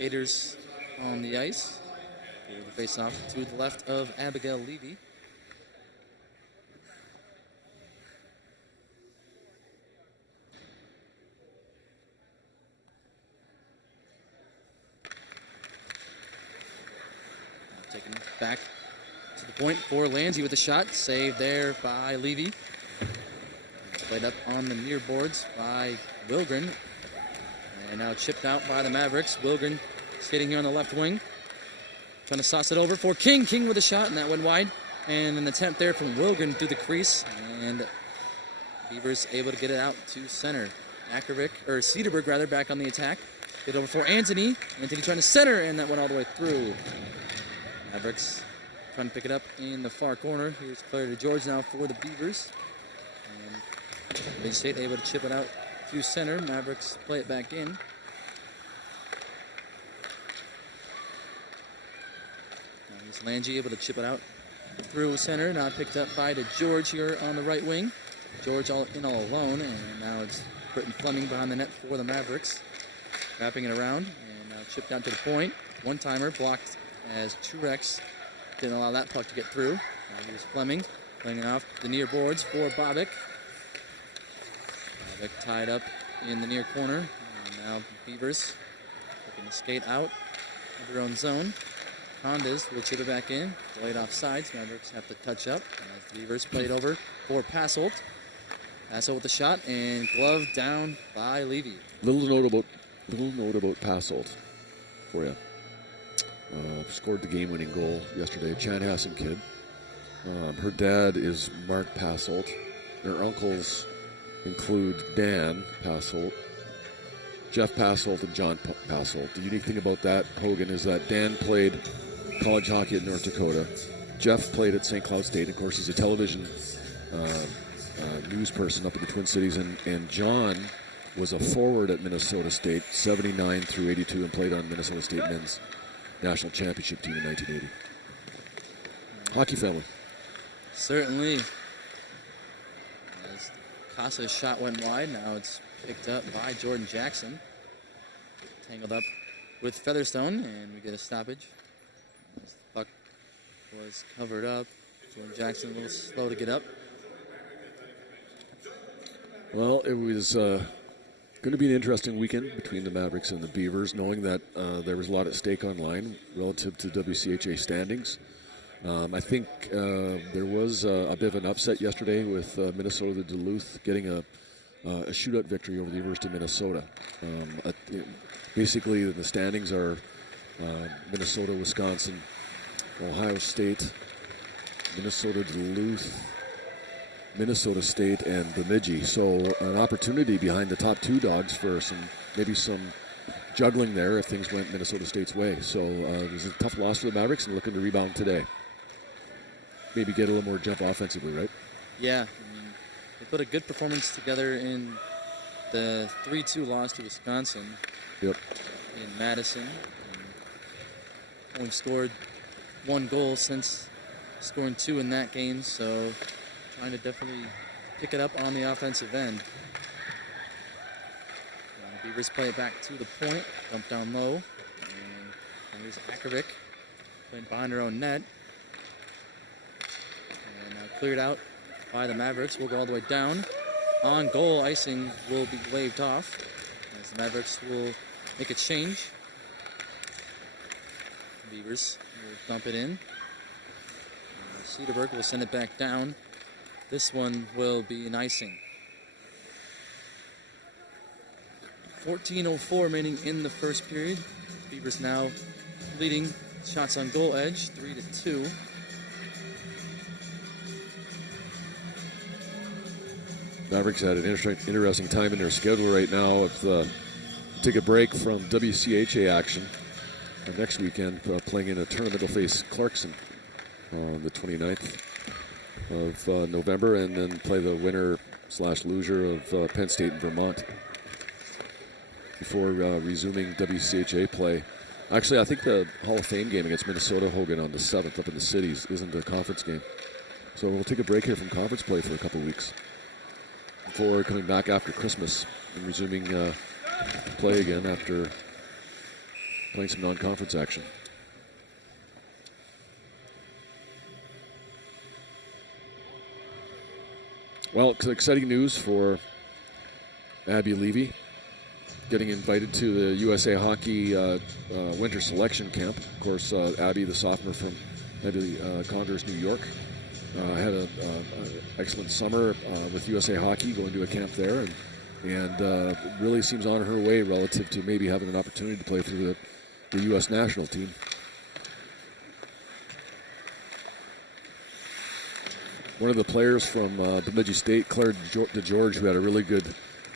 Gators on the ice. The face-off to the left of Abigail Levy. Taken back to the point for Lanzi with a shot. Saved there by Levy. Played up on the near boards by Wilgren. And now chipped out by the Mavericks. Wilgren skating here on the left wing. Trying to sauce it over for King. King with a shot, and that went wide. And an attempt there from Wilgren through the crease. And Beavers able to get it out to center. Cedarburg rather, back on the attack. Get over for Anthony. Anthony trying to center, and that went all the way through. Mavericks trying to pick it up in the far corner. Here's Claire to George now for the Beavers. And Bemiji State able to chip it out to center. Mavericks play it back in. Now here's Lange able to chip it out through center. Now picked up by to George here on the right wing. George all alone, and now it's Britton Fleming behind the net for the Mavericks. Wrapping it around, and now chipped down to the point. One-timer blocked as Truex didn't allow that puck to get through. Now here's Fleming playing it off the near boards for Bobick. Bobick tied up in the near corner. And now Beavers looking to skate out of their own zone. Condas will chip it back in. Delayed off sides. Mavericks have to touch up. And as the Beavers played over for Passolt. Passolt with the shot, and glove down by Levy. Little note about Passolt for you. Scored the game-winning goal yesterday. Chanhassen kid. Her dad is Mark Passolt. Her uncles include Dan Passolt, Jeff Passolt, and John Passolt. The unique thing about that, Hogan, is that Dan played college hockey at North Dakota. Jeff played at St. Cloud State. Of course, he's a television news person up in the Twin Cities. And John was a forward at Minnesota State, 79 through 82, and played on Minnesota State men's national championship team in 1980. Hockey family. Certainly. As Casa's shot went wide, now it's picked up by Jordan Jackson. Tangled up with Featherstone, and we get a stoppage. As the puck was covered up, Jordan Jackson a little slow to get up. Well, it was going to be an interesting weekend between the Mavericks and the Beavers, knowing that there was a lot at stake online relative to WCHA standings. I think there was a bit of an upset yesterday with Minnesota Duluth getting a shootout victory over the University of Minnesota. Basically, the standings are Minnesota, Wisconsin, Ohio State, Minnesota Duluth, Minnesota State, and Bemiji. So an opportunity behind the top two dogs for maybe some juggling there if things went Minnesota State's way. So it was a tough loss for the Mavericks, and looking to rebound today. Maybe get a little more jump offensively, right? Yeah, I mean, they put a good performance together in the 3-2 loss to Wisconsin. Yep. In Madison. Only scored one goal since scoring 2 in that game, so trying to definitely pick it up on the offensive end. The Beavers play it back to the point, dump down low, and here's Akovic playing behind her own net. And cleared out by the Mavericks. Will go all the way down. On goal, icing will be waved off as the Mavericks will make a change. Beavers will dump it in. Cedarburg will send it back down. This one will be an icing. 14:04 remaining in the first period. Beavers now leading shots on goal edge, 3-2. Mavericks had an interesting time in their schedule right now. Take a break from WCHA action next weekend, playing in a tournament. They'll face Clarkson on the 29th of November, and then play the winner/loser of Penn State and Vermont before resuming WCHA play. Actually, I think the Hall of Fame game against Minnesota, Hogan, on the 7th up in the cities isn't a conference game. So we'll take a break here from conference play for a couple weeks before coming back after Christmas and resuming play again after playing some non-conference action. Well, exciting news for Abby Levy, getting invited to the USA Hockey Winter Selection Camp. Of course, Abby, the sophomore from Congress, New York, had an excellent summer with USA Hockey, going to a camp there, and really seems on her way relative to maybe having an opportunity to play for the U.S. national team. One of the players from Bemiji State, Claire DeGeorge, who had a really good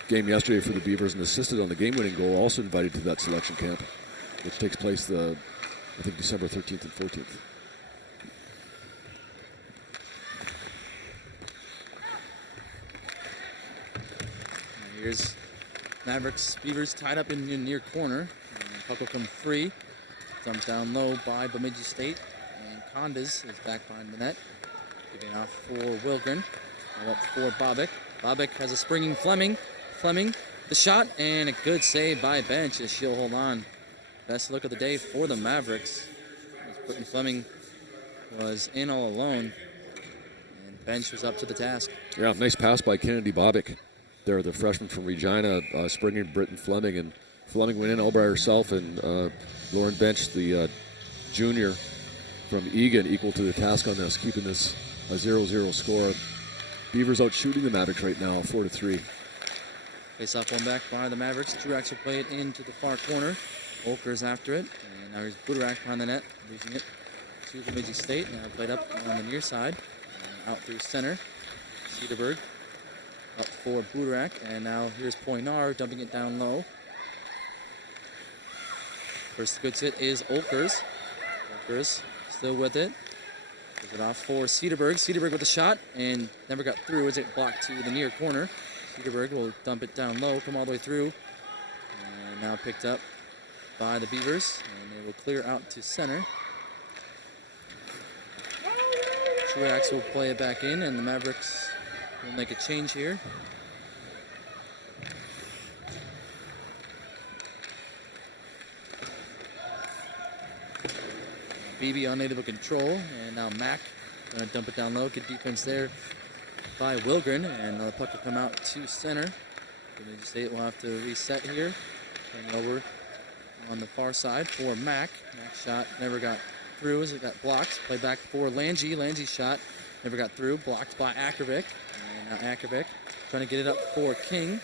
game yesterday for the Beavers and assisted on the game-winning goal, also invited to that selection camp, which takes place I think December 13th and 14th. Here's Mavericks Beavers tied up in the near corner. And puck will come free. Dumped down low by Bemiji State. And Condas is back behind the net. Giving off for Wilgren. Now up for Bobbick. Bobbick has a springing Fleming. Fleming, the shot, and a good save by Bench as she'll hold on. Best look of the day for the Mavericks. Brittany Fleming was in all alone. And Bench was up to the task. Yeah, nice pass by Kennedy Bobbick. There, the freshman from Regina, springing Britton Fleming, and Fleming went in all by herself, and Lauren Bench, the junior from Egan, equal to the task on this, keeping this a 0-0 score. Beavers out shooting the Mavericks right now, 4-3. Face off one back by the Mavericks. Truax will play it into the far corner. Olker's after it, and now here's Budarak behind the net, losing it to Bemiji State. Now played up on the near side, and out through center. Cedarberg up for Budarak, and now here's Poinar dumping it down low. First good hit is Olkers. Olkers still with it. Gives it off for Cedarberg. Cedarberg with a shot, and never got through as it blocked to the near corner. Cedarberg will dump it down low, come all the way through, and now picked up by the Beavers, and they will clear out to center. Truax will play it back in, and the Mavericks will make a change here. BB unable to control, and now Mack going to dump it down low. Good defense there by Wilgren, and the puck will come out to center. Bemiji State will have to reset here. Coming over on the far side for Mack. Mack's shot never got through as it got blocked. Play back for Lange. Lange's shot never got through. Blocked by Akervik. And now Akervik trying to get it up for King.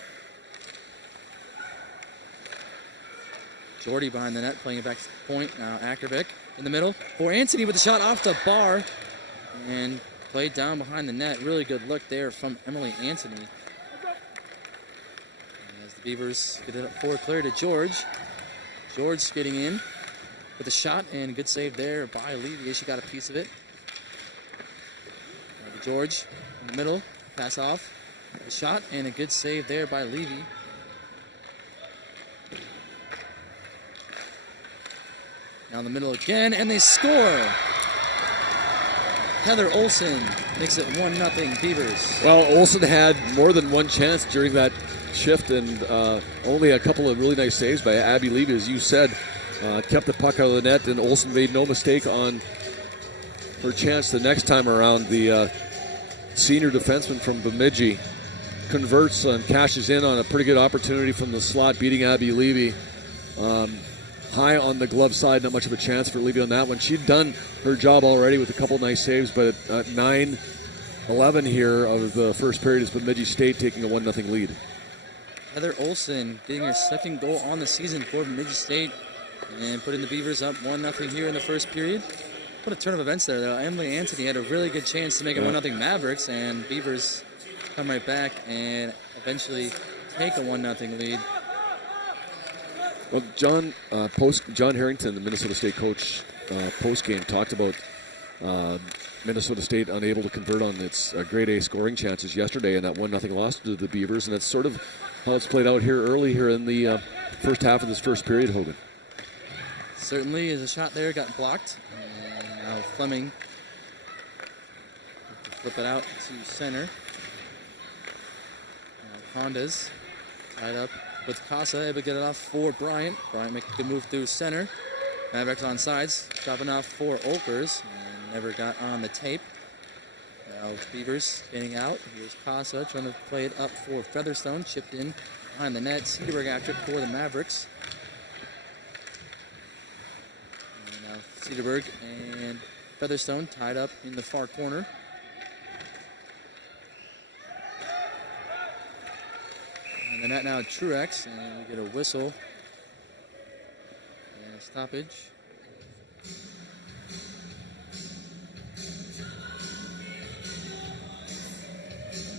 Jordy behind the net, playing it back to the point. Now Akervik in the middle for Anthony with the shot off the bar. And played down behind the net. Really good look there from Emily Anthony. As the Beavers get it up for Claire to George. George getting in with a shot, and a good save there by Levy. She got a piece of it. Now to George in the middle. Pass off. A shot, and a good save there by Levy. Now in the middle again, and they score! Heather Olson makes it 1-0 Beavers. Well, Olson had more than one chance during that shift, and only a couple of really nice saves by Abby Levy, as you said. Kept the puck out of the net, and Olson made no mistake on her chance the next time around. The senior defenseman from Bemidji converts and cashes in on a pretty good opportunity from the slot, beating Abby Levy. High on the glove side, not much of a chance for Levy on that one. She'd done her job already with a couple nice saves, but at 9-11 here of the first period is Bemidji State taking a 1-0 lead. Heather Olson getting her second goal on the season for Bemidji State and putting the Beavers up 1-0 here in the first period. What a turn of events there, though. Emily Anthony had a really good chance to make it 1-0 Mavericks, and Beavers come right back and eventually take a 1-0 lead. Well, John Harrington, the Minnesota State coach, post-game talked about Minnesota State unable to convert on its grade A scoring chances yesterday, and that 1-0 loss to the Beavers, and that's sort of how it's played out here early here in the first half of this first period, Hogan. Certainly, as a shot there got blocked, and now Fleming will flip it out to center. Now Condas tied up with Casa, able to get it off for Bryant. Bryant making a good move through center. Mavericks on sides, dropping off for Olkers, and never got on the tape. Now Beavers getting out. Here's Casa trying to play it up for Featherstone, chipped in behind the net. Cedarburg after it for the Mavericks. And now Cedarburg and Featherstone tied up in the far corner. And the net now Truex, and we get a whistle and a stoppage.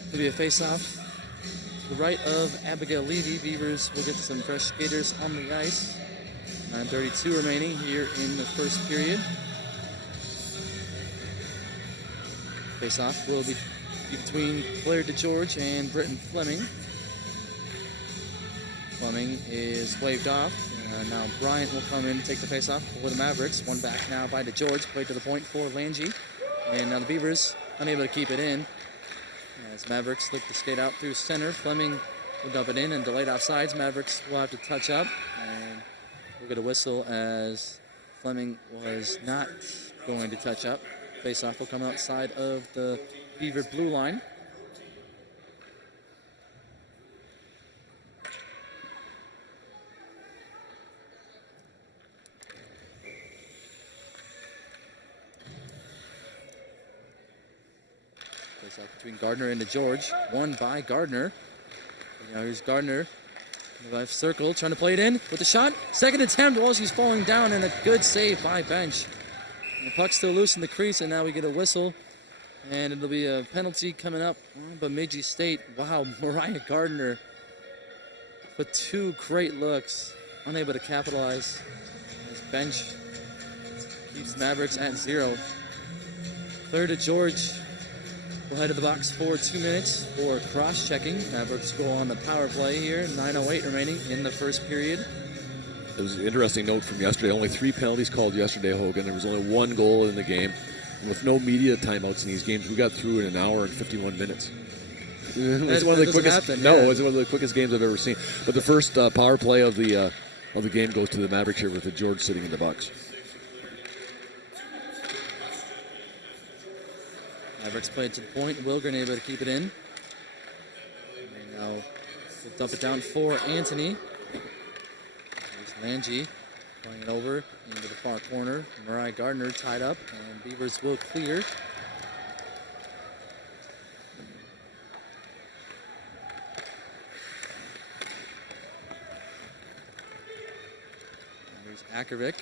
It'll be a face-off to the right of Abigail Levy. Beavers will get some fresh skaters on the ice. 9:32 remaining here in the first period. Face-off will be between Claire DeGeorge and Britton Fleming. Fleming is waved off. Now Bryant will come in and take the face-off for the Mavericks. One back now by DeGeorge. Played to the point for Lange. And now the Beavers unable to keep it in. As Mavericks look to skate out through center. Fleming will dump it in and delayed offsides. Mavericks will have to touch up. And we'll get a whistle as Fleming was not going to touch up. Face-off will come outside of the Beaver blue line. Face-off between Gardner and DeGeorge. One by Gardner. And now here's Gardner in the left circle, trying to play it in with the shot. Second attempt while she's falling down, and a good save by Bench. And the puck's still loose in the crease, and now we get a whistle. And it'll be a penalty coming up on Bemiji State. Wow, Mariah Gardner with two great looks, unable to capitalize. As Bench keeps the Mavericks at 0. Claire DeGeorge will head to the box for 2 minutes for cross-checking. Mavericks go on the power play here. 9:08 remaining in the first period. It was an interesting note from yesterday. Only 3 penalties called yesterday, Hogan. There was only 1 goal in the game. And with no media timeouts in these games, we got through in an hour and 51 minutes. It's one of the quickest. Happen, yeah. No, it's one of the quickest games I've ever seen. But the first power play of the game goes to the Mavericks here with the George sitting in the box. Mavericks played to the point. Wilgren able to keep it in. And now we'll dump it down for Anthony. Lange playing it over into the far corner. Mariah Gardner tied up, and Beavers will clear. Here's Akovic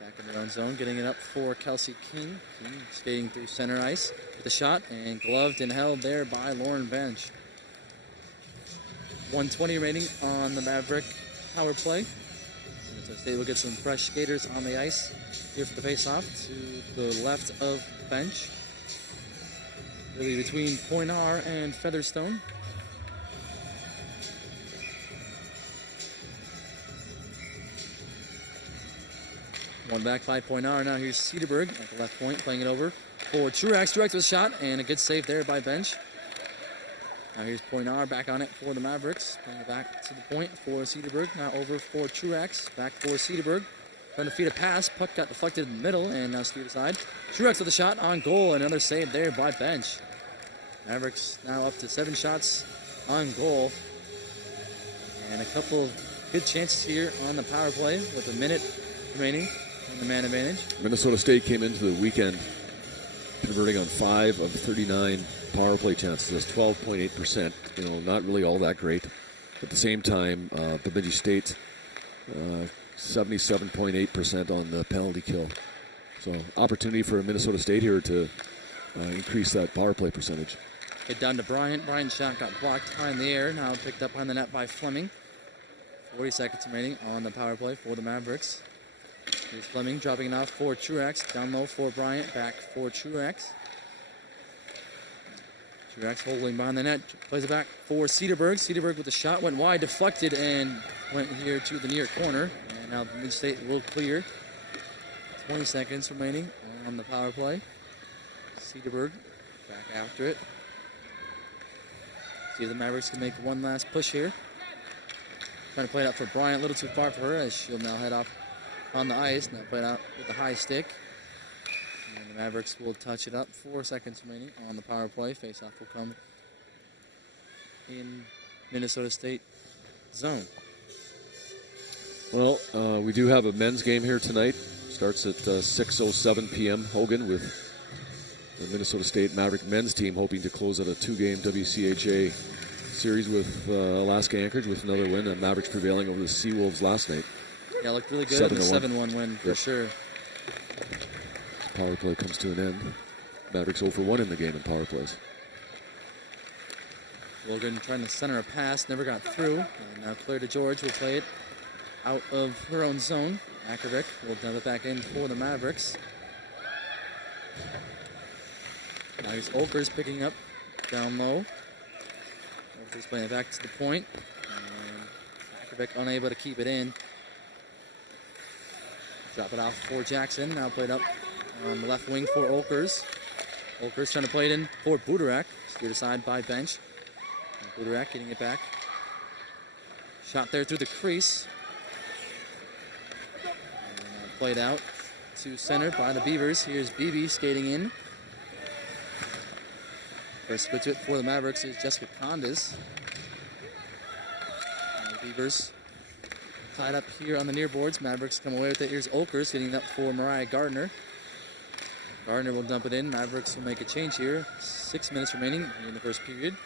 back in their own zone, getting it up for Kelsey King. King skating through center ice with the shot, and gloved and held there by Lauren Bench. 1:20 remaining on the Maverick power play. So State will get some fresh skaters on the ice here for the face-off to the left of Bench. Really between Poinar and Featherstone. One back by Poinar. Now here's Cedarburg at the left point, playing it over for Truex. Truex with a shot, and a good save there by Bench. Now here's Poinar back on it for the Mavericks. Playing it back to the point for Cedarburg. Now over for Truex. Back for Cedarburg. Trying to feed a pass. Puck got deflected in the middle and now steered aside. Truex with a shot on goal. Another save there by Bench. Mavericks now up to 7 shots on goal. And a couple of good chances here on the power play with a minute remaining on the man advantage. Minnesota State came into the weekend converting on 5 of 39 power play chances. That's 12.8%. Not really all that great. At the same time, Bemiji State 77.8% on the penalty kill. So opportunity for Minnesota State here to increase that power play percentage. Get down to Bryant. Bryant's shot got blocked high in the air. Now picked up on the net by Fleming. 40 seconds remaining on the power play for the Mavericks. Here's Fleming dropping it off for Truex. Down low for Bryant. Back for Truex. Truex holding behind the net. Plays it back for Cedarburg. Cedarburg with the shot. Went wide, deflected, and went here to the near corner. And now Mid-State will clear. 20 seconds remaining on the power play. Cedarburg back after it. See if the Mavericks can make one last push here. Trying to play it out for Bryant, a little too far for her as she'll now head off on the ice. Now play it out with the high stick. And the Mavericks will touch it up. 4 seconds remaining on the power play. Face-off will come in Minnesota State zone. Well, we do have a men's game here tonight. Starts at 6:07 p.m. Hogan with the Minnesota State Maverick men's team hoping to close out a 2-game WCHA series with Alaska Anchorage with another win, and Mavericks prevailing over the Seawolves last night. Yeah, looked really good in the 7-1 win for sure. Power play comes to an end. Mavericks 0 for 1 in the game in power plays. Logan trying to center a pass, never got through. And now Claire DeGeorge will play it out of her own zone. Akovic will dump it back in for the Mavericks. Now here's Olkers picking up down low. Olkers playing it back to the point. And Akovic unable to keep it in. Drop it off for Jackson. Now played up on the left wing for Olkers. Olkers trying to play it in for Budarak. Steered aside by Bench. And Budarak getting it back. Shot there through the crease. And played out to center by the Beavers. Here's Beebe skating in. First switch it for the Mavericks is Jessica Condas. And the Beavers tied up here on the near boards. Mavericks come away with it. Here's Olkers getting it up for Mariah Gardner. Gardner will dump it in. Mavericks will make a change here. 6 minutes remaining in the first period.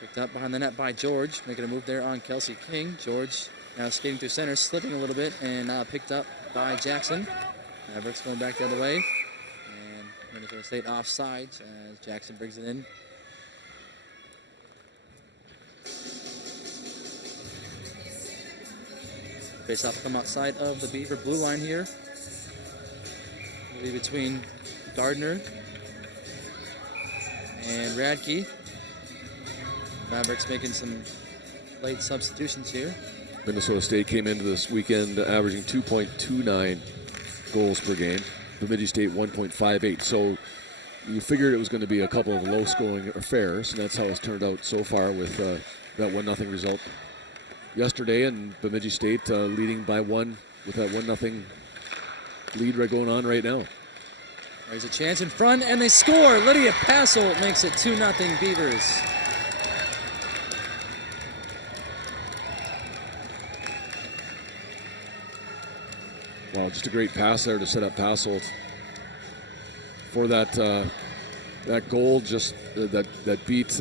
Picked up behind the net by George. Making a move there on Kelsey King. George now skating through center, slipping a little bit, and now picked up by Jackson. Mavericks going back the other way. And Minnesota State offside as Jackson brings it in. Face-off come outside of the Beaver blue line here. It'll be between Gardner and Radke. Mavericks making some late substitutions here. Minnesota State came into this weekend averaging 2.29 goals per game. Bemidji State 1.58. So you figured it was going to be a couple of low-scoring affairs, and that's how it's turned out so far with that 1-0 result yesterday, and Bemidji State leading by 1 with that 1-0 lead going on right now. There's a chance in front, and they score. Lydia Passel makes it 2-0 Beavers. Wow, just a great pass there to set up Passel for that goal. Just that beat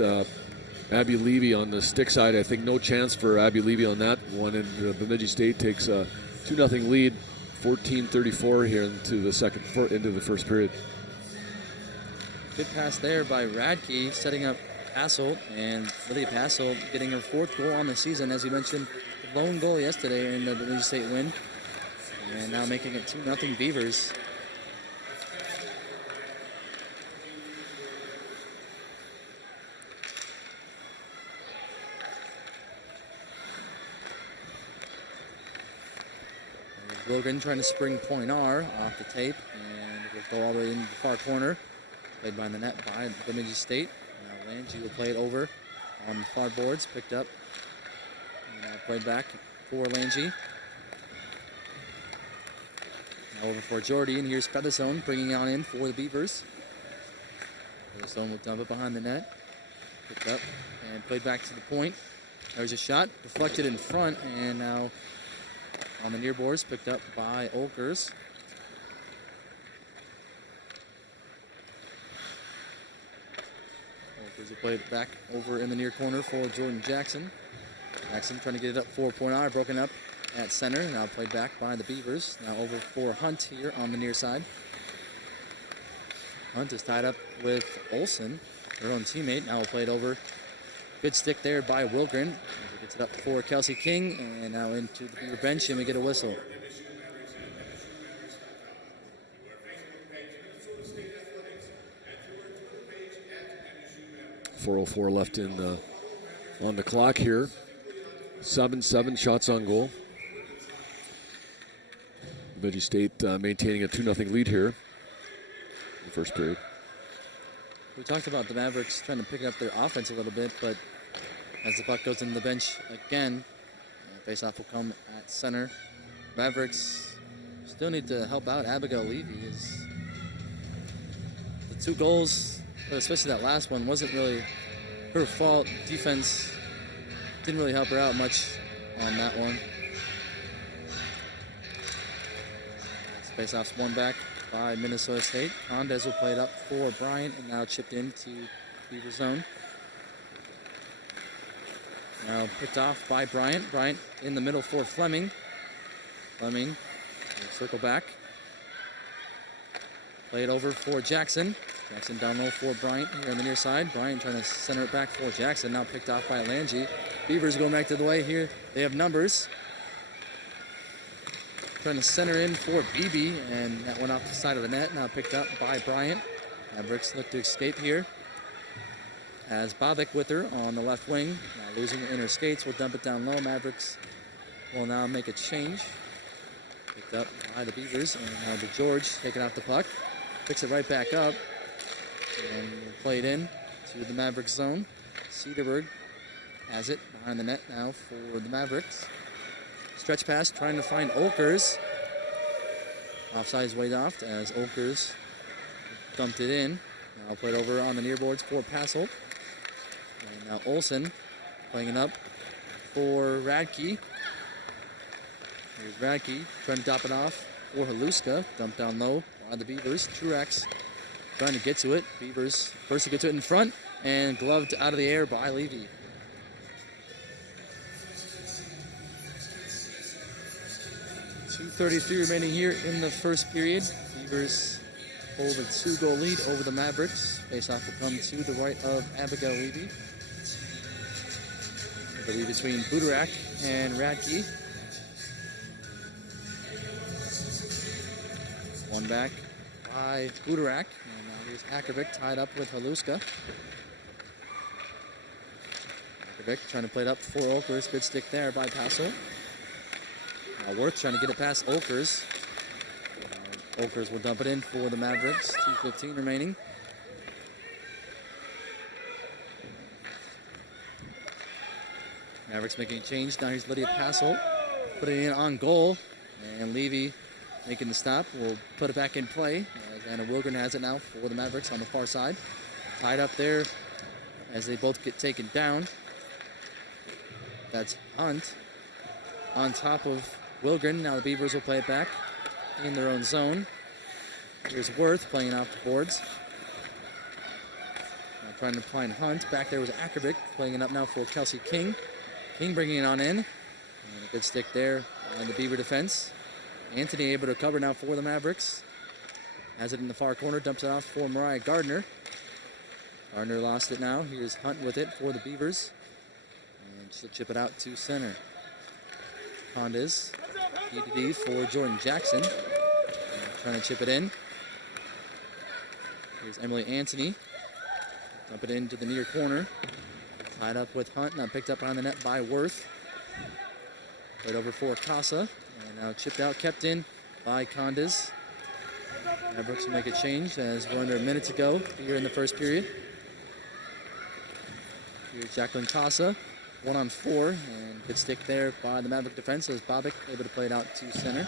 Abby Levy on the stick side. I think no chance for Abby Levy on that one, and Bemidji State takes a 2-0 lead, 14:34 here into the first period. Good pass there by Radke, setting up Passel, and Lydia Passel getting her 4th goal on the season, as you mentioned, the lone goal yesterday in the Bemidji State win, and now making it 2-0 Beavers. Logan trying to spring point R off the tape, and it will go all the way in the far corner. Played by the net by Bemidji State. Now Lange will play it over on the far boards, picked up. And played back for Lange. Now over for Jordy, and here's Featherzone bringing on in for the Beavers. Featherzone will dump it behind the net. Picked up and played back to the point. There's a shot, deflected in front, and now on the near boards, picked up by Olkers. Olkers will play it back over in the near corner for Jordan Jackson. Jackson trying to get it up for point R, broken up at center. Now played back by the Beavers. Now over for Hunt here on the near side. Hunt is tied up with Olsen, her own teammate. Now played over. Good stick there by Wilgren. As he gets it up for Kelsey King, and now into the Beaver bench, and we get a whistle. .404 left in on the clock here. 7 shots on goal. Bemidji State maintaining a 2-0 lead here in the first period. We talked about the Mavericks trying to pick up their offense a little bit, but As the puck goes into the bench again, face-off will come at center. Mavericks still need to help out Abigail Levy. The 2 goals, especially that last one, wasn't really her fault. Defense didn't really help her out much on that one. Face-off's won back by Minnesota State. Condes will play it up for Bryant and now chipped into Beaver zone. Now picked off by Bryant. Bryant in the middle for Fleming. Fleming will circle back. Play it over for Jackson. Jackson down low for Bryant here on the near side. Bryant trying to center it back for Jackson. Now picked off by Lange. Beavers going back to the way here. They have numbers. Trying to center in for Beebe, and that went off the side of the net. Now picked up by Bryant. Mavericks look to escape here. As Bobik with her on the left wing. Now losing in her skates. Will dump it down low. Mavericks will now make a change. Picked up by the Beavers. And now DeGeorge taking out the puck. Picks it right back up. And will play it in to the Mavericks zone. Cedarburg has it behind the net now for the Mavericks. Stretch pass trying to find Olkers. Offside's way off as Olkers dumped it in. Now played over on the near boards for Passelt. And now Olsen playing it up for Radke. Here's Radke trying to drop it off for Haluska. Dumped down low by the Beavers. Truex trying to get to it. Beavers first to get to it in front and gloved out of the air by Levy. .2:33 remaining here in the first period. Beavers hold a 2-goal lead over the Mavericks. Face-off will come to the right of Abigail Levy. The lead between Budarak and Radke. One back by Budarak. And now here's Akervik tied up with Haluska. Akervik trying to play it up for Olkers. Good stick there by Paso. Worth trying to get it past Olkers. Olkers will dump it in for the Mavericks. 2:15 remaining. Mavericks making a change. Now here's Lydia Passel. Putting it in on goal. And Levy making the stop. Will put it back in play. As Anna Wilgren has it now for the Mavericks on the far side. Tied up there as they both get taken down. That's Hunt on top of Wilgren. Now the Beavers will play it back in their own zone. Here's Worth playing off the boards. Now trying to find Hunt. Back there was Akervik playing it up now for Kelsey King. King bringing it on in. And a good stick there on the Beaver defense. Anthony able to cover now for the Mavericks. Has it in the far corner. Dumps it off for Mariah Gardner. Gardner lost it now. Here's Hunt with it for the Beavers. And she'll chip it out to center. Condes, D for Jordan Jackson. Trying to chip it in. Here's Emily Anthony. Dump it into the near corner. Tied up with Hunt. Now picked up on the net by Worth. Played over for Casa. And now chipped out, kept in by Condes. Mavericks will make a change as we're under a minute to go here in the first period. Here's Jacqueline Casa. 1-on-4, and good stick there by the Maverick defense as Bobik able to play it out to center.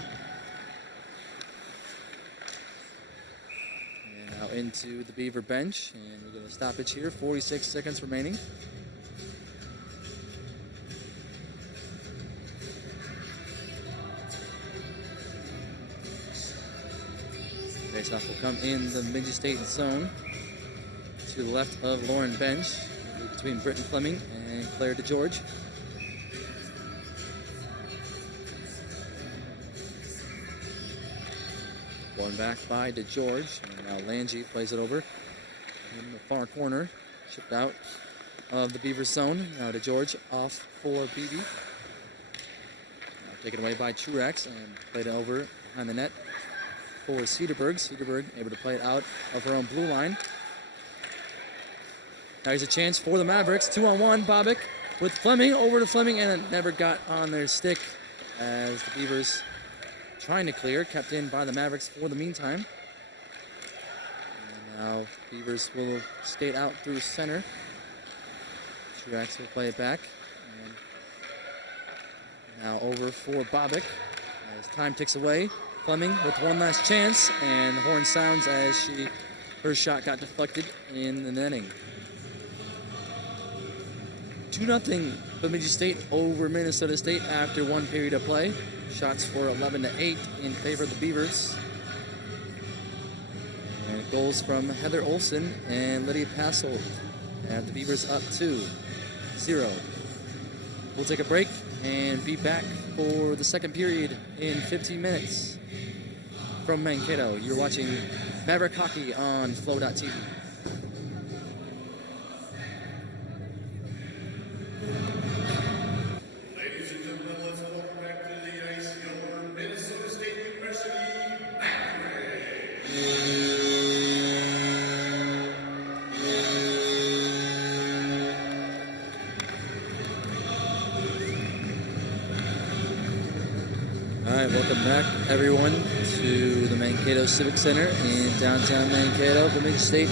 And now into the Beaver bench, and we're going to stoppage here. 46 seconds remaining. Faceoff will come in the Bemiji State zone to the left of Lauren Bench, between Britton Fleming and Claire DeGeorge. One back by DeGeorge. And now Lange plays it over in the far corner. Chipped out of the Beaver zone. Now DeGeorge off for Beebe. Now taken away by Truex and played it over behind the net for Cedarburg. Cedarburg able to play it out of her own blue line. Now here's a chance for the Mavericks. 2-on-1, Bobik with Fleming, over to Fleming, and it never got on their stick as the Beavers trying to clear, kept in by the Mavericks for the meantime. And now Beavers will skate out through center. Truax will play it back. And now over for Bobbitt. As time ticks away, Fleming with one last chance, and the horn sounds as her shot got deflected in the netting. 2-0 Bemiji State over Minnesota State after one period of play. Shots for 11-8 in favor of the Beavers. And goals from Heather Olson and Lydia Passold. And the Beavers up 2-0. We'll take a break and be back for the second period in 15 minutes. From Mankato, you're watching Maverick Hockey on Flow.tv. Ladies and gentlemen, let's welcome back to the ice your Minnesota State University All right, welcome back, everyone, to the Mankato Civic Center in downtown Mankato. Bemiji State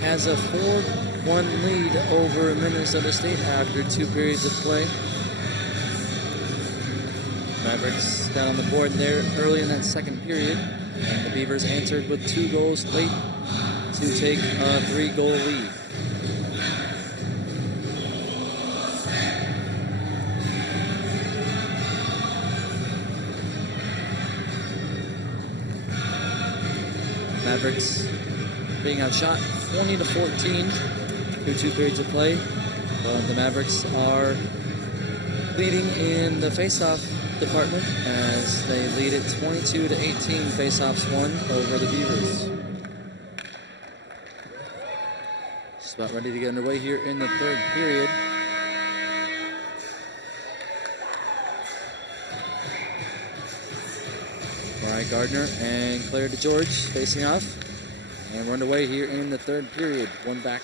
has a 4-1 lead over Minnesota State after 2 periods of play. Mavericks got on the board there early in that second period, and the Beavers answered with 2 goals late to take a 3-goal lead. Mavericks being outshot 20-14 through 2 periods of play. But the Mavericks are leading in the faceoff department as they lead it 22-18 faceoffs won over the Beavers. Just about ready to get underway here in the third period. Mariah Gardner and Claire DeGeorge facing off. And we're underway here in the third period. One back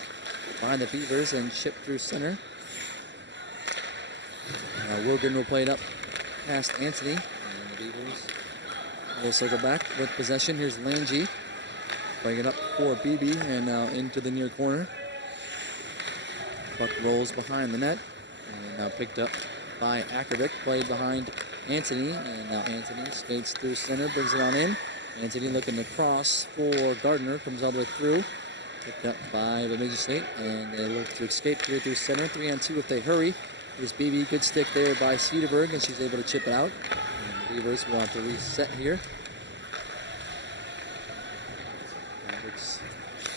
behind the Beavers and chipped through center. Wilgren will play it up past Anthony. And the Beavers will circle back with possession. Here's Lange playing it up for BB and now into the near corner. Puck rolls behind the net. And now picked up by Ackerbeck. Played behind Anthony, and now Anthony skates through center, brings it on in. Anthony looking to cross for Gardner, comes all the way through. Picked up by Bemiji State, and they look to escape here through center. 3-on-2 if they hurry. Here's BB, good stick there by Cedarberg, and she's able to chip it out. And the Beavers will have to reset here. Mavericks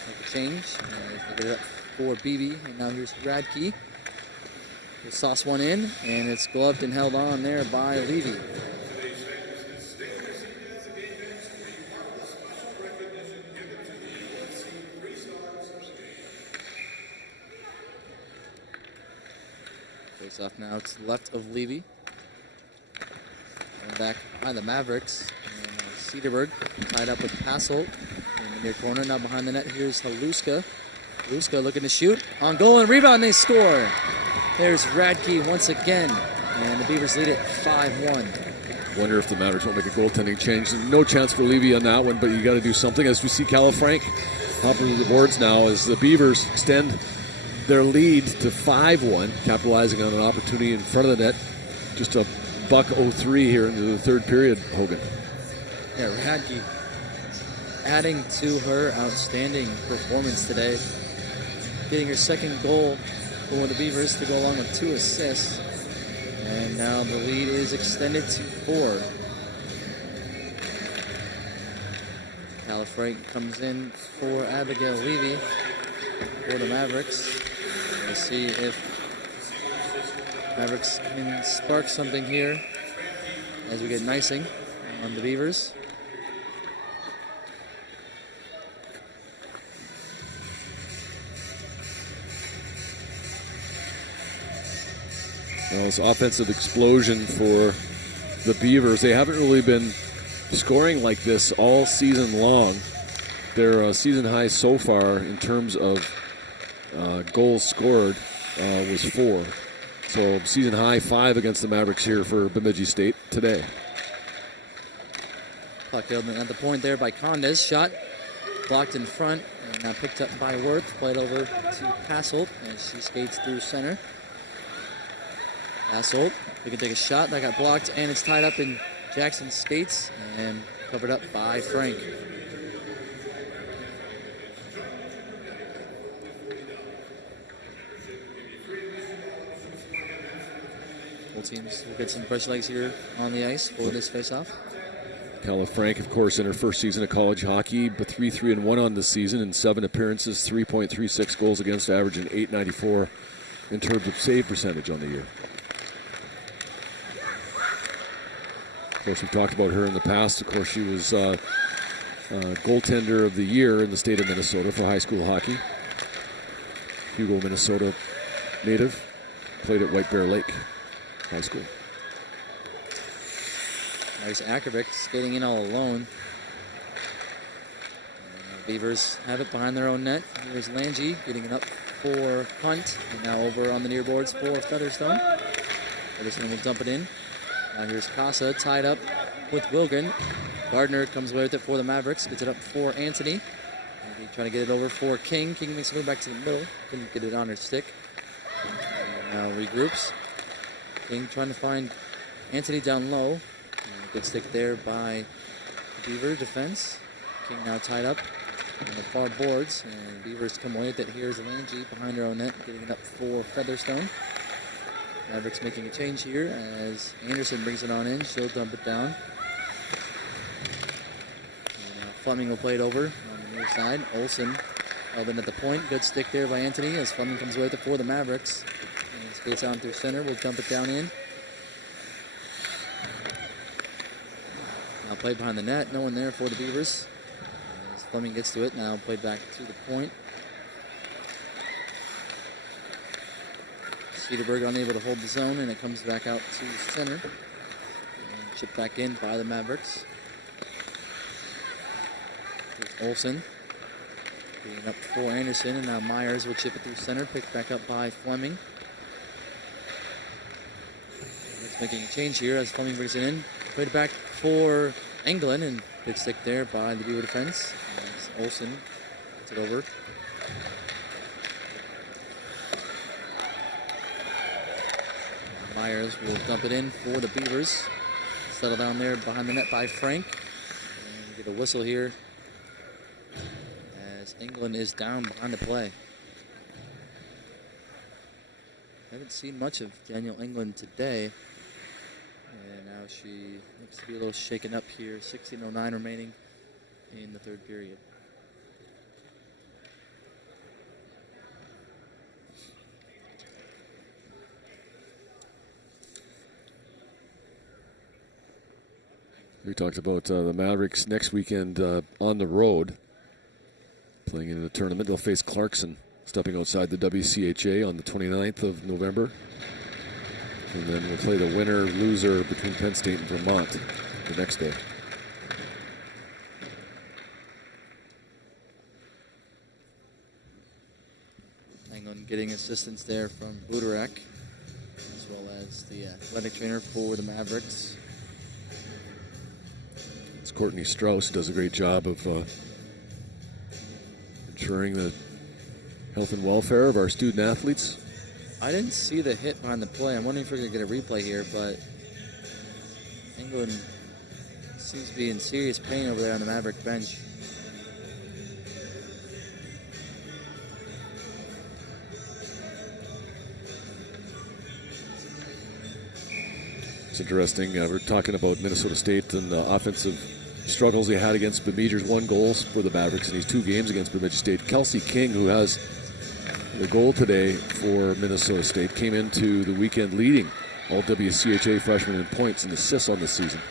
make a change as they get it up for BB, and now here's Radke. We'll sauce one in, and it's gloved and held on there by Levy. Face off now to the left of Levy. And back by the Mavericks. And Cedarberg tied up with Passolt in the near corner. Now behind the net, here's Haluska. Haluska looking to shoot. On goal and rebound, they score. There's Radke once again, and the Beavers lead it 5-1. Wonder if the Mavericks won't make a goaltending change. No chance for Levy on that one, but you got to do something. As we see Califranc hopping to the boards now as the Beavers extend their lead to 5-1, capitalizing on an opportunity in front of the net. Just a $1:03 here into the third period, Hogan. Yeah, Radke adding to her outstanding performance today, getting her second goal for the Beavers to go along with 2 assists. And now the lead is extended to 4. Califranc comes in for Abigail Levy for the Mavericks. We'll see if Mavericks can spark something here as we get icing on the Beavers. Well, it's offensive explosion for the Beavers. They haven't really been scoring like this all season long. Their season high so far in terms of goals scored was 4. So season high 5 against the Mavericks here for Bemiji State today. Puck held at the point there by Condes. Shot blocked in front, And now picked up by Worth. Played over to Passolt as she skates through center. Passolt, we can take a shot. That got blocked, and it's tied up in Jackson's skates and covered up by Frank. Both teams will get some fresh legs here on the ice for this faceoff. Kala Frank, of course, in her first season of college hockey, but 3-3-1 on this season in 7 appearances, 3.36 goals against average, and .894 in terms of save percentage on the year. Of course, we've talked about her in the past. Of course, she was goaltender of the year in the state of Minnesota for high school hockey. Hugo, Minnesota native, played at White Bear Lake High School. There's Akravic skating in all alone. And the Beavers have it behind their own net. Here's Lange getting it up for Hunt. And now over on the near boards for Featherstone. Featherstone will dump it in. Now here's Casa tied up with Wilgren. Gardner comes away with it for the Mavericks. Gets it up for Anthony. Maybe trying to get it over for King. King makes a move back to the middle. Couldn't get it on her stick. And now regroups. King trying to find Anthony down low. Good stick there by the Beaver defense. King now tied up on the far boards. And Beavers come away with it. Here's Lange behind her own net. Getting it up for Featherstone. Mavericks making a change here as Anderson brings it on in. She'll dump it down. And Fleming will play it over on the near side. Olsen held in at the point. Good stick there by Anthony as Fleming comes away with it for the Mavericks. And skates on through center. We'll dump it down in. Now played behind the net. No one there for the Beavers. As Fleming gets to it. Now played back to the point. Cedarberg unable to hold the zone, and it comes back out to center. And chipped back in by the Mavericks. Here's Olsen. Being up for Anderson, and now Myers will chip it through center. Picked back up by Fleming. Mavericks making a change here as Fleming brings it in. Played it back for Englund, and good stick there by the Beaver defense. As Olsen gets it over. Myers will dump it in for the Beavers. Settle down there behind the net by Frank. And get a whistle here as Englund is down behind the play. Haven't seen much of Danielle Englund today. And now she looks to be a little shaken up here. 16:09 remaining in the third period. We talked about the Mavericks next weekend on the road, playing in the tournament. They'll face Clarkson, stepping outside the WCHA on the 29th of November. And then we'll play the winner-loser between Penn State and Vermont the next day. Englund getting assistance there from Budarak, as well as the athletic trainer for the Mavericks. Courtney Strauss does a great job of ensuring the health and welfare of our student athletes. I didn't see the hit behind the play. I'm wondering if we're going to get a replay here, but Englund seems to be in serious pain over there on the Maverick bench. It's interesting. We're talking about Minnesota State and the offensive struggles they had against Bemiji. 1 goal for the Mavericks in these 2 games against Bemiji State. Kelsey King, who has the goal today for Minnesota State, came into the weekend leading all WCHA freshmen in points and assists on the season.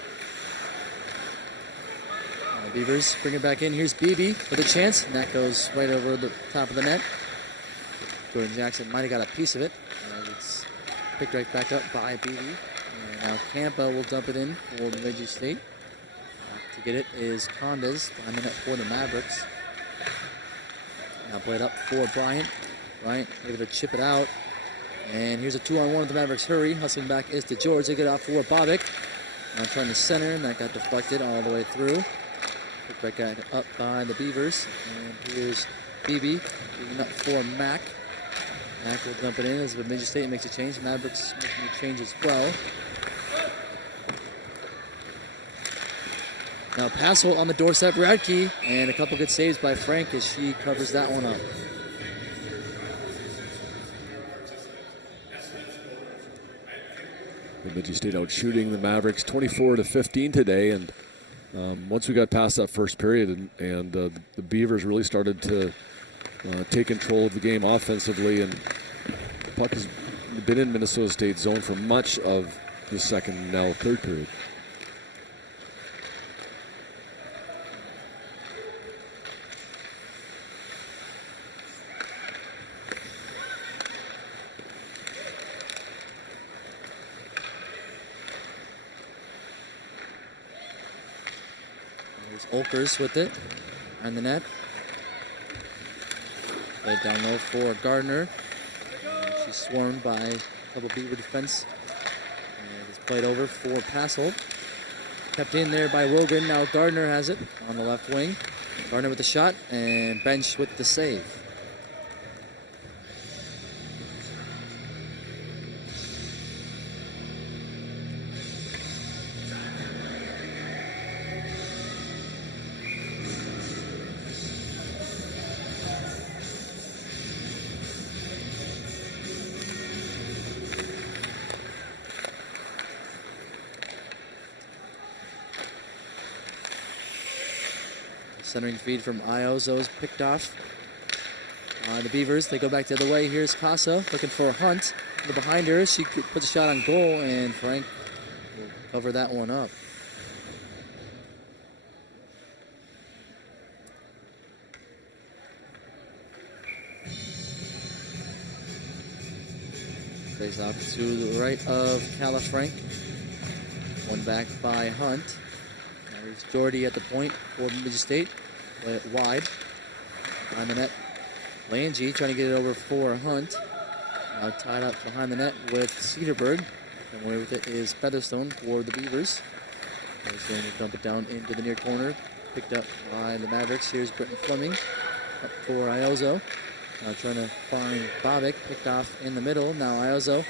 Beavers bring it back in. Here's Beebe with a chance, and that goes right over the top of the net. Jordan Jackson might have got a piece of it. It's picked right back up by Beebe. And now Campa will dump it in for Bemiji State. To get it is Condes behind the net for the Mavericks. Now played up for Bryant. Bryant able to chip it out. And here's a 2-on-1 with the Mavericks. Hurry. Hustling back is to George. They get off for Bobick. Now trying to center, and that got deflected all the way through. Picked back up by the Beavers. And here's Beebe. Moving up for Mack. Mack will dump it in as Bemiji State makes a change. Mavericks making a change as well. Now Passel on the doorstep, Radke, and a couple good saves by Frank as she covers that one up. Bemiji State out shooting the Mavericks 24-15 today, and once we got past that first period and the Beavers really started to take control of the game offensively, and the puck has been in Minnesota State's zone for much of the second, now third period. Olkers with it on the net. Played down low for Gardner. She's swarmed by a couple Beaver defense. And it's played over for Passel. Kept in there by Wilgren. Now Gardner has it on the left wing. Gardner with the shot and Bench with the save. Centering feed from Iozo is picked off. The Beavers, they go back the other way. Here's Casa looking for Hunt. Behind her, she puts a shot on goal, and Frank will cover that one up. Face off to the right of Calla Frank. One back by Hunt. There's Jordy at the point for Bemiji State. Play it wide. On the net. Lange trying to get it over for Hunt. Now tied up behind the net with Cedarburg. And away with it is Featherstone for the Beavers. He's going to dump it down into the near corner. Picked up by the Mavericks. Here's Britton Fleming. Up for Iozo. Now trying to find Bovic. Picked off in the middle. Now Iozo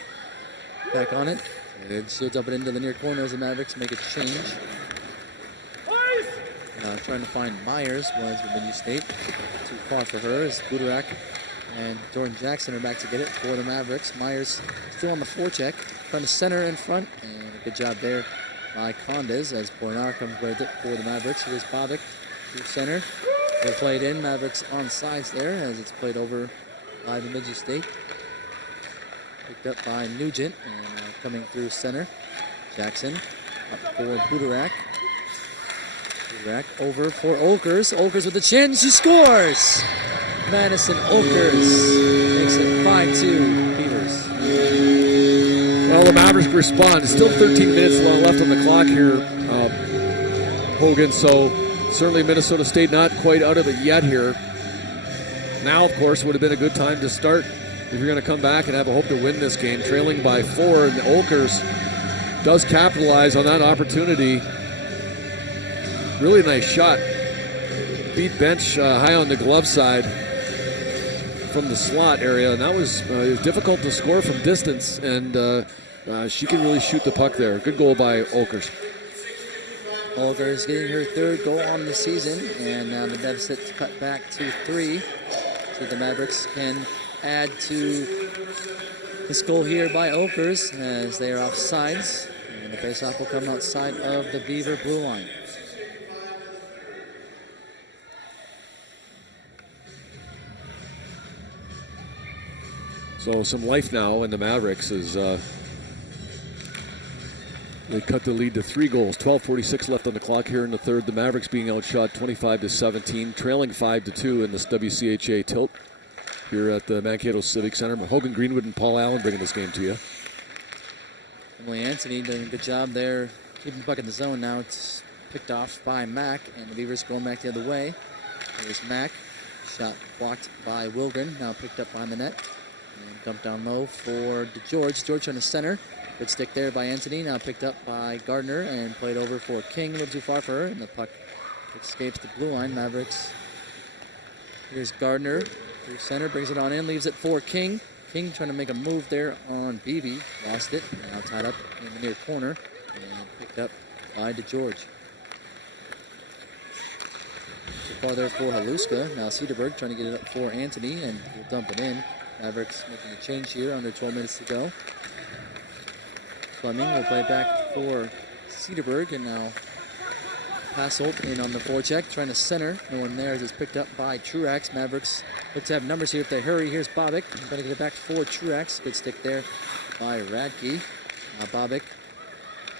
back on it. And she'll dump it into the near corner as the Mavericks make a change. Trying to find Myers was Bemiji State. Too far for her as Budarak and Jordan Jackson are back to get it for the Mavericks. Myers still on the forecheck, trying to center in front, and a good job there by Condes as Bornar comes with it for the Mavericks. Here's Bovic through center. They played in, Mavericks on sides there as it's played over by Bemiji State. Picked up by Nugent and coming through center. Jackson up for Budarak. Budarak over for Olkers. Olkers with the chin. She scores! Madison Olkers makes it 5-2 Beavers. Well, the Mavericks respond. It's still 13 minutes left on the clock here, Hogan. So certainly Minnesota State not quite out of it yet here. Now, of course, would have been a good time to start if you're going to come back and have a hope to win this game. Trailing by 4, and Olkers does capitalize on that opportunity. Really nice shot. Beat Bench high on the glove side from the slot area, and that was difficult to score from distance, and she can really shoot the puck there. Good goal by Olkers. Olkers getting her third goal on the season, and now the deficit's cut back to 3. So the Mavericks can add to this goal here by Olkers as they are off sides, and the faceoff will come outside of the Beaver blue line. So some life now in the Mavericks as they cut the lead to 3 goals. 12:46 left on the clock here in the third. The Mavericks being outshot 25-17, trailing 5-2 in this WCHA tilt here at the Mankato Civic Center. Hogan Greenwood and Paul Allen bringing this game to you. Emily Anthony doing a good job there, keeping the puck in the zone. Now it's picked off by Mack, and the Beavers going back the other way. There's Mack, shot blocked by Wilgren, now picked up behind the net. And dumped down low for DeGeorge. George on the center. Good stick there by Anthony. Now picked up by Gardner and played over for King. A little too far for her. And the puck escapes the blue line. Mavericks Here's Gardner through center, brings it on in, leaves it for King. King trying to make a move there on Beebe. Lost it. Now tied up in the near corner and picked up by DeGeorge. So far there for Haluska. Now Cedarburg trying to get it up for Anthony and will dump it in. Mavericks making a change here, under 12 minutes to go. Fleming will play back for Cedarburg, and now Passolt in on the forecheck, trying to center. No one there as it's picked up by Truax. Mavericks look to have numbers here if they hurry. Here's Bobick, trying to get it back for Truax. Good stick there by Radke. Now Bobick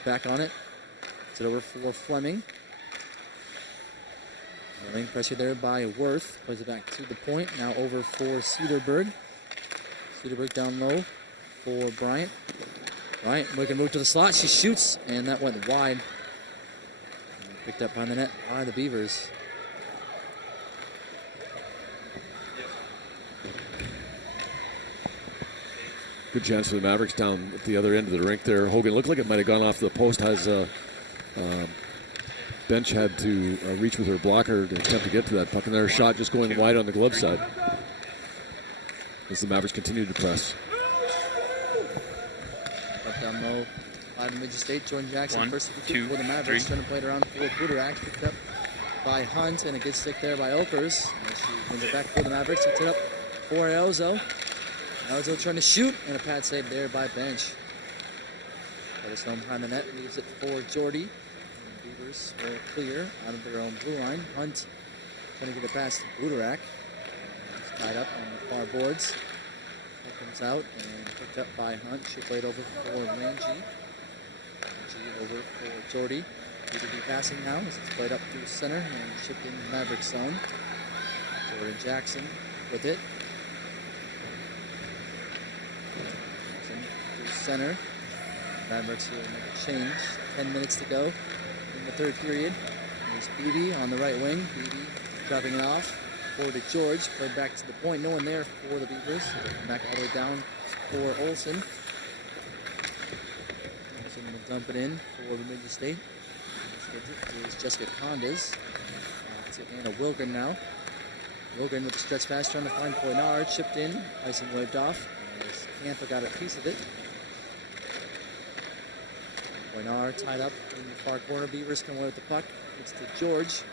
back on it. It's it over for Fleming. Fleming pressure there by Worth. Plays it back to the point. Now over for Cedarburg. Cedarburg down low for Bryant. Bryant, we can move to the slot. She shoots, and that went wide. Picked up behind the net by the Beavers. Good chance for the Mavericks down at the other end of the rink there. Hogan looked like it might have gone off the post. Has Bench had to reach with her blocker to attempt to get to that puck, and their shot just going wide on the glove side as the Mavericks continue to press. Up down low by Bemiji State. Jordan Jackson One, first two, for the Mavericks. three. Trying to play it around for Budarak. Picked up by Hunt, and a good stick there by Okers. And she wins it back for the Mavericks. Puts it up for Elzo. Elzo trying to shoot, and a pad save there by Bench. Got us home behind the net, leaves it for Jordy. And Beavers will clear out of their own blue line. Hunt trying to get it past Budarak. It's tied up on the far boards. That comes out and picked up by Hunt. She played over for Rangy. Rangy over for Jordy. Need to be passing now as it's played up through center and shipped in the Maverick zone. Jordan Jackson with it. Jackson through center. Mavericks will make a change. 10 minutes to go in the third period. There's Beebe on the right wing. Beebe dropping it off for George. Played back to the point. No one there for the Beavers. So they come back all the way down for Olsen. Olsen will dump it in for Bemiji State. Here's Jessica Condas. To Anna Wilgren now. Wilgren with the stretch pass trying to find Poinard. Chipped in. Icing waved off. As Tampa got a piece of it. Poinard tied up in the far corner. Beavers come away with the puck. It's to George.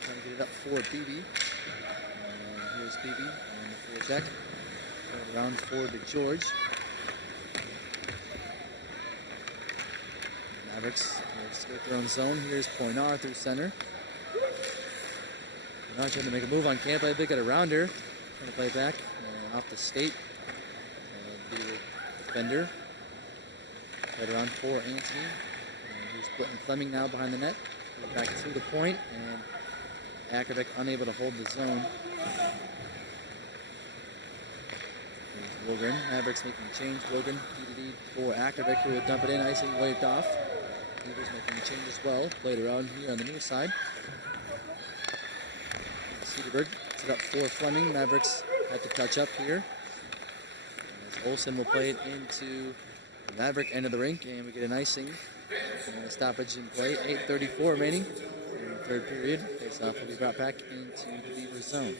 Trying to get it up for Beebe. And here's Beebe on the forecheck. Going around for George. Mavericks with their own zone. Here's Poinard through center. Poinard trying to make a move on Campa. They got around her. Trying to play back and off the skate. And the defender. Right around for Anthony. And here's Britton Fleming now behind the net. Back to the point, and Akovic unable to hold the zone. Here's Wilgren. Mavericks making a change. Wilgren, PDD for Akovic, who will dump it in. Icing waved off. Beavers making a change as well. Played around here on the near side. Cedarburg set up for Fleming. Mavericks had to touch up here. As Olsen will play it into the Maverick end of the rink, and we get an icing and a stoppage in play. 8:34 remaining in the third period. Face-off will be brought back into the Beavers zone.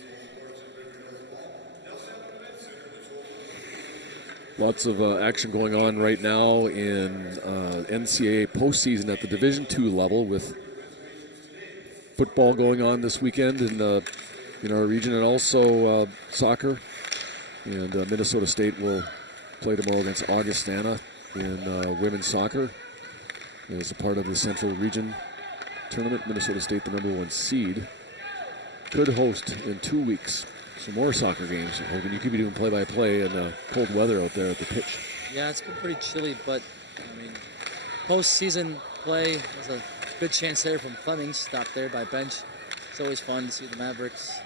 Lots of action going on right now in NCAA postseason at the Division II level, with football going on this weekend in our region, and also soccer. And Minnesota State will play tomorrow against Augustana in women's soccer as a part of the Central Region tournament. Minnesota State, the #1 seed, could host in 2 weeks some more soccer games. Hogan, you could be doing play-by-play in cold weather out there at the pitch. Yeah, it's been pretty chilly, but I mean, postseason play, there's a good chance there from Fleming. Stopped there by Bench. It's always fun to see the Mavericks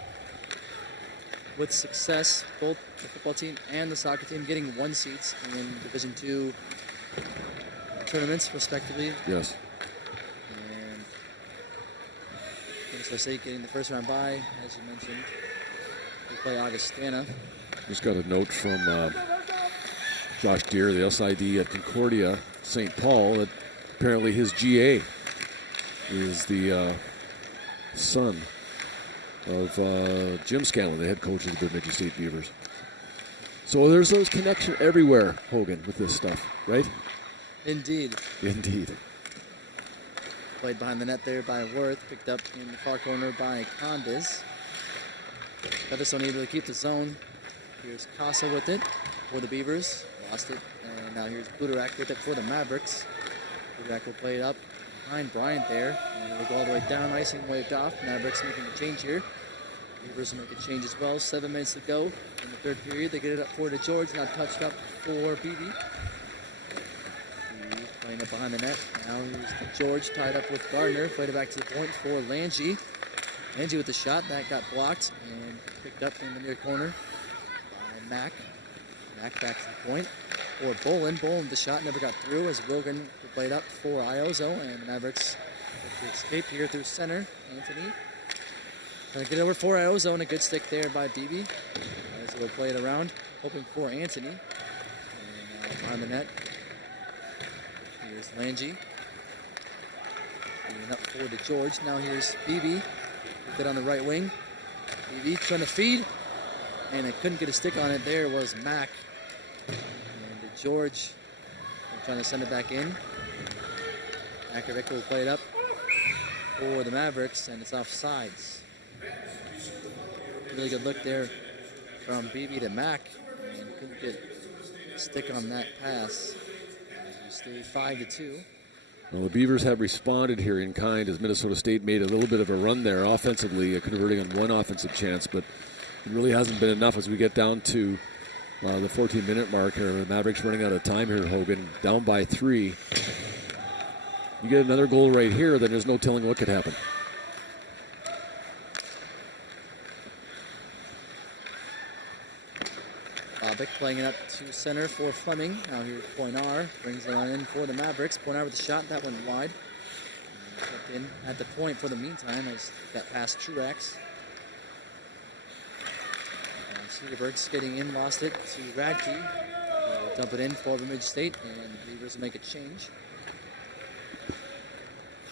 with success, both the football team and the soccer team getting 1 seeds in Division II tournaments, respectively. Yes. And Minnesota State getting the first round bye, as you mentioned. They play Augustana. Just got a note from Josh Deere, the SID at Concordia St. Paul, that apparently his GA is the son of Jim Scanlon, the head coach of the Bemiji State Beavers. So there's those connection everywhere, Hogan, with this stuff, right? Indeed. Indeed. Played behind the net there by Worth. Picked up in the far corner by Condes. Featherstone able to keep the zone. Here's Casa with it for the Beavers. Lost it. And now here's Budarak with it for the Mavericks. Budarak will play it up behind Bryant there. And it'll go all the way down. Icing waved off. Mavericks making a change here. Beavers will make a change as well. 7 minutes to go in the third period. They get it up for to George. Now touched up for Beebe. Playing up behind the net. Now here's to George, tied up with Gardner. Played it back to the point for Lange. Lange with the shot. That got blocked and picked up in the near corner by Mack. Mack back to the point for Bolin. Bolin, the shot never got through as Wilgren played up for Iozo. And the Mavericks escape here through center. Anthony trying to get over for Iozo, and a good stick there by Beebe. As they'll play it around, hoping for Anthony. And now behind the net. Here's Lange. Being up for the George. Now here's Beebe. Put it on the right wing. Beebe trying to feed. And it couldn't get a stick on it. There was Mack. And the George trying to send it back in. Makovic will play it up for the Mavericks, and it's off sides. Really good look there from Beebe to Mack. And couldn't get a stick on that pass. Stay 5-2. Well, the Beavers have responded here in kind as Minnesota State made a little bit of a run there offensively, converting on one offensive chance, but it really hasn't been enough as we get down to the 14-minute mark here. The Mavericks running out of time here, Hogan, down by 3. You get another goal right here, then there's no telling what could happen. Bobick playing it up to center for Fleming. Now here's Poinar. Brings it on in for the Mavericks. Poinar with the shot. That went wide. Kept in at the point for the meantime as that pass Truax. Cedarburg's getting in. Lost it to Radke. Dump it in for Bemidji State. And the Beavers will make a change.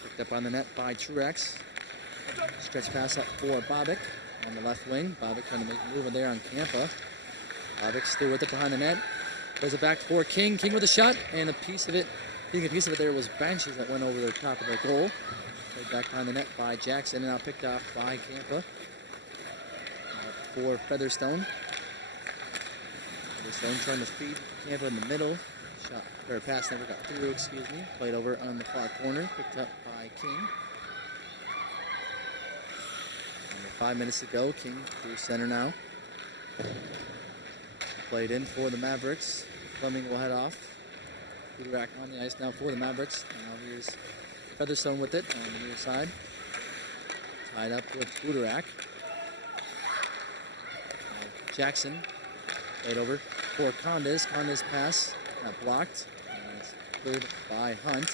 Picked up on the net by Truax. Stretch pass up for Bobick on the left wing. Bobick trying to make a move there on Campa. Bobick still with it behind the net. Plays it back for King. King with a shot, and a piece of it. I think a piece of it there was Benches that went over the top of the goal. Played back behind the net by Jackson, and now picked off by Campa. For Featherstone. Featherstone trying to feed Campa in the middle. Shot, or pass never got through, excuse me. Played over on the far corner, picked up by King. Under 5 minutes to go. King through center now. Played in for the Mavericks. Fleming will head off. Budarak on the ice now for the Mavericks. Now here's Featherstone with it on the near side. Tied up with Budarak. Jackson played over for Condes. Condes pass got blocked. And it's cleared by Hunt.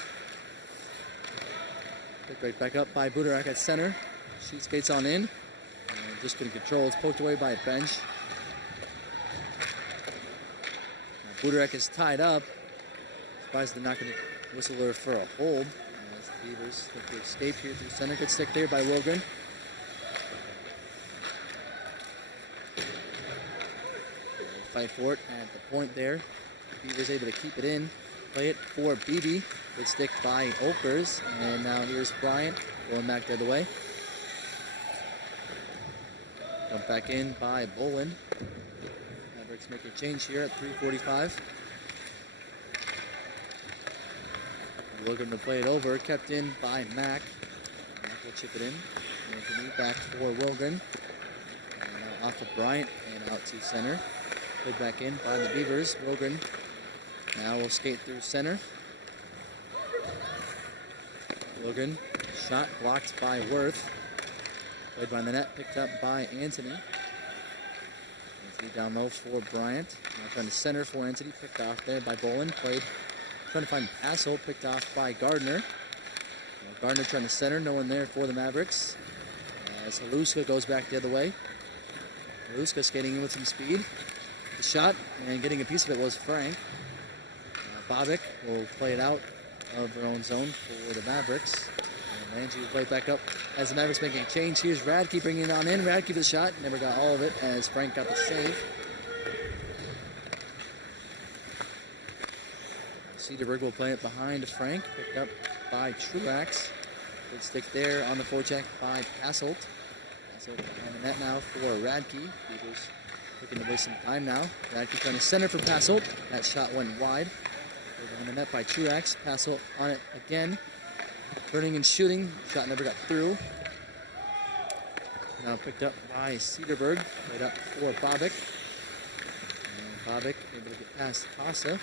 Picked right back up by Budarak at center. She skates on in. And just couldn't control. It's poked away by a bench. Budarak is tied up. Surprised they're not going to whistle her for a hold. As the Beavers look to escape here through center. Good stick there by Wilgren. Fight for it at the point there. Beavers able to keep it in. Play it for Beebe. Good stick by Okers. And now here's Bryant going back the other way. Dumped back in by Bolin. Mavericks make a change here at 3:45. Looking to play it over. Kept in by Mack. Mack will chip it in. Anthony back for Wilgren. And now off of Bryant and out to center. Played back in by the Beavers. Wilgren now will skate through center. Wilgren shot blocked by Worth. Played by the net. Picked up by Anthony. Anthony down low for Bryant. Now trying to center for Anthony. Picked off there by Bolin. Played trying to find Passel. Picked off by Gardner. Gardner trying to center. No one there for the Mavericks. As Haluska goes back the other way. Haluska skating in with some speed. The shot and getting a piece of it was Frank. Bobick will play it out of their own zone for the Mavericks. Bemiji will play it back up as the Mavericks making a change. Here's Radke bringing it on in. Radke with the shot. Never got all of it as Frank got the save. Cedarburg will play it behind Frank. Picked up by Truax. Good stick there on the forecheck by Passelt. Passelt behind the net now for Radke. Beavers looking to waste some time now. Radke trying to center for Passelt. That shot went wide. Behind the net by Truax. Passelt on it again. Turning and shooting. Shot never got through. Now picked up by Cedarburg. Played up for Bobick. And Bobick able to get past Casa.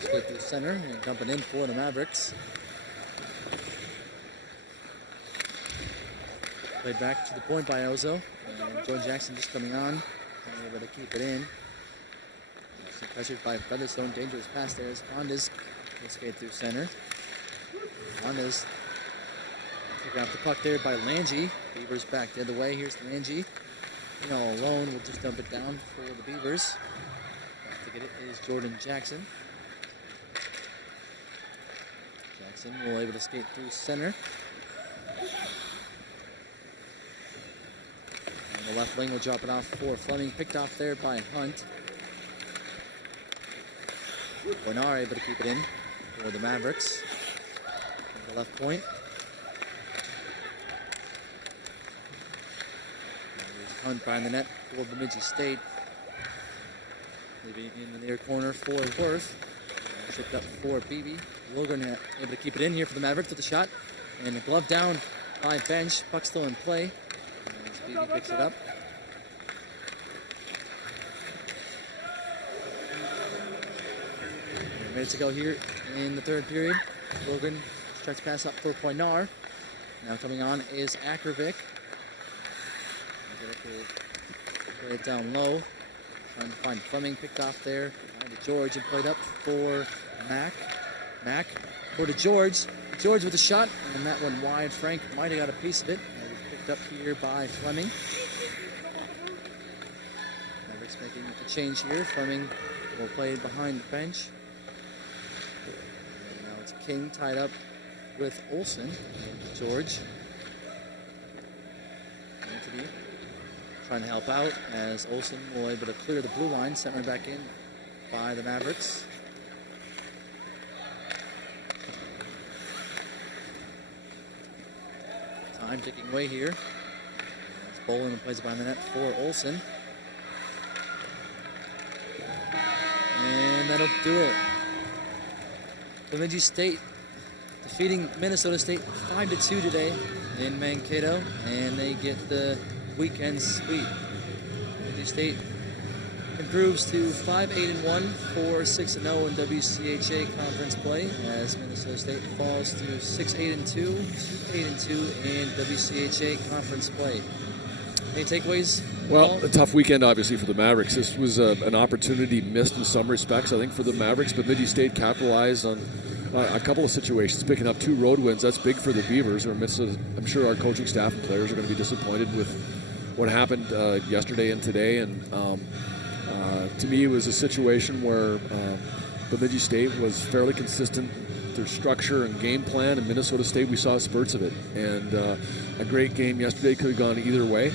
Split through center and dumping in for the Mavericks. Played back to the point by Ozo. And Jordan Jackson just coming on. And able to keep it in. Pressured by Featherstone. Dangerous pass there as Ondas will skate through center. Ondas picking up the puck there by Lange. Beavers back the other way. Here's Lange. All alone. We'll just dump it down for the Beavers. Back to get it is Jordan Jackson. Jackson will able to skate through center. And the left wing will drop it off for Fleming. Picked off there by Hunt. Bonar able to keep it in for the Mavericks. The left point. Here's Hunt behind the net for Bemidji State. Leaving in the near corner for Worth. Chipped up for Beebe. Wilgren able to keep it in here for the Mavericks with the shot. And the glove down by Bench. Puck still in play. As Beebe picks it up. Minutes to go here in the third period. Wilgren tries to pass up for Poinar. Now coming on is Akrovic. Akrovic will play it down low. Trying to find Fleming, picked off there behind to George and played up for Mack. Mack for to George. George with a shot, and that went wide. Frank might have got a piece of it. It was picked up here by Fleming. Mavericks making a change here. Fleming will play behind the bench. And now it's King tied up with Olsen. George. Anthony trying to help out as Olsen will able to clear the blue line, center back in by the Mavericks. Time ticking away here. As Bolin plays behind the net for Olsen. And that'll do it. Bemidji State defeating Minnesota State 5-2 today in Mankato, and they get the weekend sweep. Bemidji State improves to 5-8-1, 4-6-0 in WCHA conference play, as Minnesota State falls to 6-8-2, 2-8-2 in WCHA conference play. Any takeaways? Well, a tough weekend, obviously, for the Mavericks. This was an opportunity missed in some respects, I think, for the Mavericks. Bemidji State capitalized on a couple of situations, picking up 2 road wins. That's big for the Beavers. I'm sure our coaching staff and players are going to be disappointed with what happened yesterday and today. And to me, it was a situation where Bemidji State was fairly consistent. Their structure and game plan, and Minnesota State, we saw spurts of it. And a great game yesterday could have gone either way.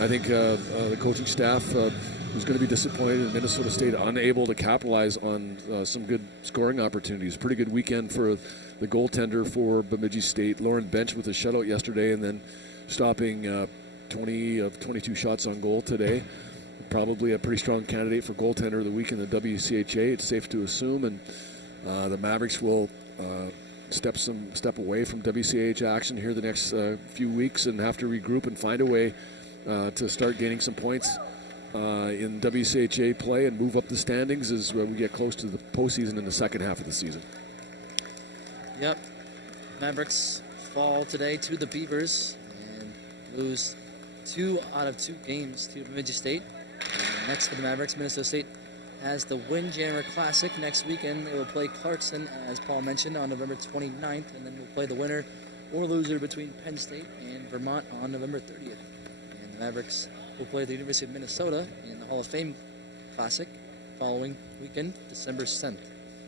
I think the coaching staff was going to be disappointed in Minnesota State unable to capitalize on some good scoring opportunities. Pretty good weekend for the goaltender for Bemidji State. Lauren Bench with a shutout yesterday and then stopping 20 of 22 shots on goal today. Probably a pretty strong candidate for goaltender of the week in the WCHA, it's safe to assume. And the Mavericks will step away from WCH action here the next few weeks and have to regroup and find a way to start gaining some points in WCHA play and move up the standings as we get close to the postseason in the second half of the season. Yep. Mavericks fall today to the Beavers and lose 2 out of 2 games to Bemidji State. And next for the Mavericks, Minnesota State has the Windjammer Classic next weekend. They will play Clarkson, as Paul mentioned, on November 29th, and then we'll play the winner or loser between Penn State and Vermont on November 30th. And the Mavericks will play the University of Minnesota in the Hall of Fame Classic following weekend, December 7th.